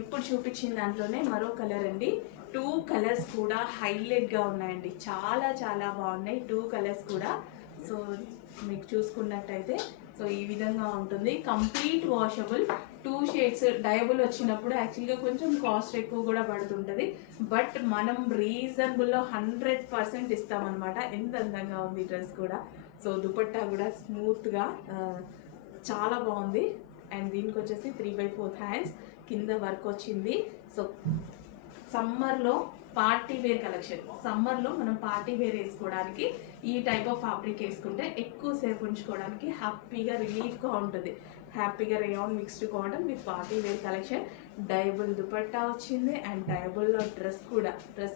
ఇప్పుడు చూపించిన దాంట్లోనే మరో కలర్ అండి. 2 కలర్స్ కూడా హైలైట్గా ఉన్నాయండి, చాలా చాలా బాగున్నాయి 2 కలర్స్ కూడా. సో మీకు చూసుకున్నట్టయితే సో ఈ విధంగా ఉంటుంది, కంప్లీట్ వాషబుల్. 2 షేడ్స్ డయబుల్ వచ్చినప్పుడు యాక్చువల్గా కొంచెం కాస్ట్ ఎక్కువ కూడా పడుతుంటుంది, బట్ మనం రీజనబుల్లో 100% ఇస్తామన్నమాట. ఎంత అందంగా ఉంది డ్రెస్ కూడా. సో దుపట్టా కూడా స్మూత్గా చాలా బాగుంది. అండ్ దీనికి వచ్చేసి 3/4 హ్యాండ్స్, కింద వర్క్ వచ్చింది. సో సమ్మర్లో పార్టీ వేర్ కలెక్షన్, సమ్మర్లో మనం పార్టీ వేర్ వేసుకోవడానికి ఈ టైప్ ఆఫ్ ఫ్యాబ్రిక్ వేసుకుంటే ఎక్కువసేపు ఉంచుకోవడానికి హ్యాపీగా రిలీఫ్గా ఉంటుంది. హ్యాపీగా rayon mixed cotton with party wear collection. డయబుల్ దుపట్టా వచ్చింది అండ్ డయబుల్లో డ్రెస్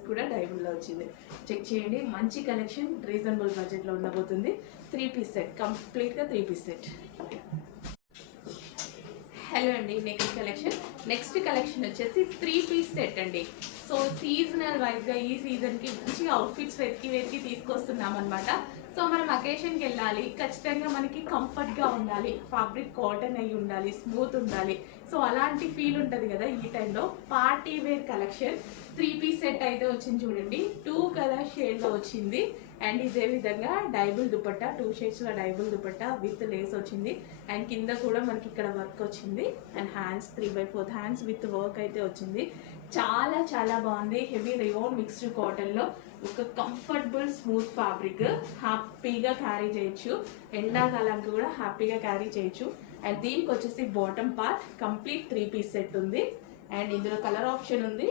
కూడా డయబుల్లో వచ్చింది. చెక్ చేయండి, మంచి కలెక్షన్, రీజనబుల్ బడ్జెట్లో ఉండబోతుంది. 3 పీస్ సెట్, కంప్లీట్గా 3 పీస్ సెట్. హలో అండి, నెక్స్ట్ కలెక్షన్ వచ్చేసి 3 పీస్ సెట్ అండి. సో సీజనల్ వైజ్గా ఈ సీజన్కి మంచిగా అవుట్ఫిట్స్ వెతికి తీసుకొస్తున్నాం అనమాట. సో మనం అకేషన్కి వెళ్ళాలి, ఖచ్చితంగా మనకి కంఫర్ట్గా ఉండాలి, ఫ్యాబ్రిక్ కాటన్ అయి ఉండాలి, స్మూత్ ఉండాలి. సో అలాంటి ఫీల్ ఉంటుంది కదా ఈ టైంలో. Party wear collection 3 piece set అయితే వచ్చింది చూడండి. 2 కలర్ షేడ్లో వచ్చింది. అండ్ ఇదే విధంగా డైబుల్ దుపట్టా, 2 షేడ్స్లో డైబుల్ దుపట్టా విత్ లేస్ వచ్చింది. అండ్ కింద కూడా మనకి ఇక్కడ వర్క్ వచ్చింది. And hands 3/4 hands with work అయితే వచ్చింది. చాలా చాలా బాగుంది. హెవీ రేయాన్ మిక్స్డ్ కాటన్లో ఒక కంఫర్టబుల్ స్మూత్ ఫ్యాబ్రిక్, హ్యాపీగా క్యారీ చేయొచ్చు, ఎండాకాలానికి కూడా హ్యాపీగా క్యారీ చేయొచ్చు. అండ్ దీనికి వచ్చేసి bottom part complete 3 piece set ఉంది. అండ్ ఇందులో కలర్ ఆప్షన్ ఉంది.